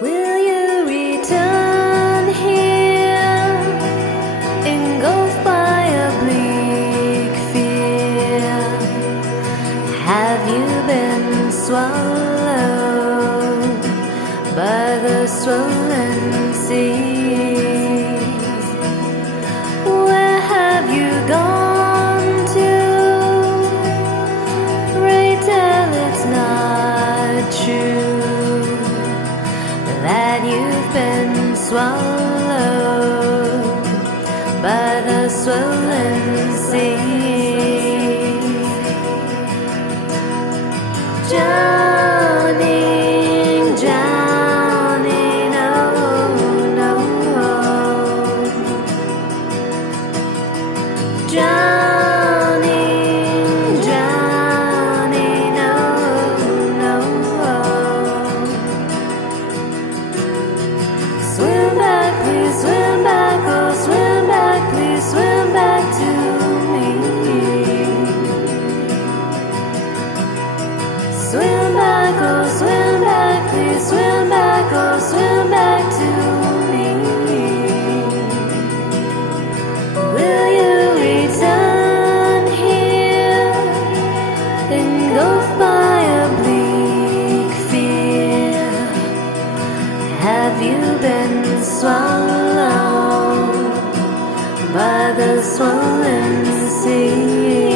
Will you return here, engulfed by a bleak fear? Have you been swallowed by the swollen sea? Where have you gone to? Pray tell it's not true that you've been swallowed by the swollen sea. Drowning, drowning, oh no. Drowning, drowning, oh no. Swim back, please swim back, oh swim back, please swim back to me. Swim back, oh swim back, please swim back, oh swim back to me. Will you return here, engulfed by a bleak fear? Have you been swallowed by the swollen sea?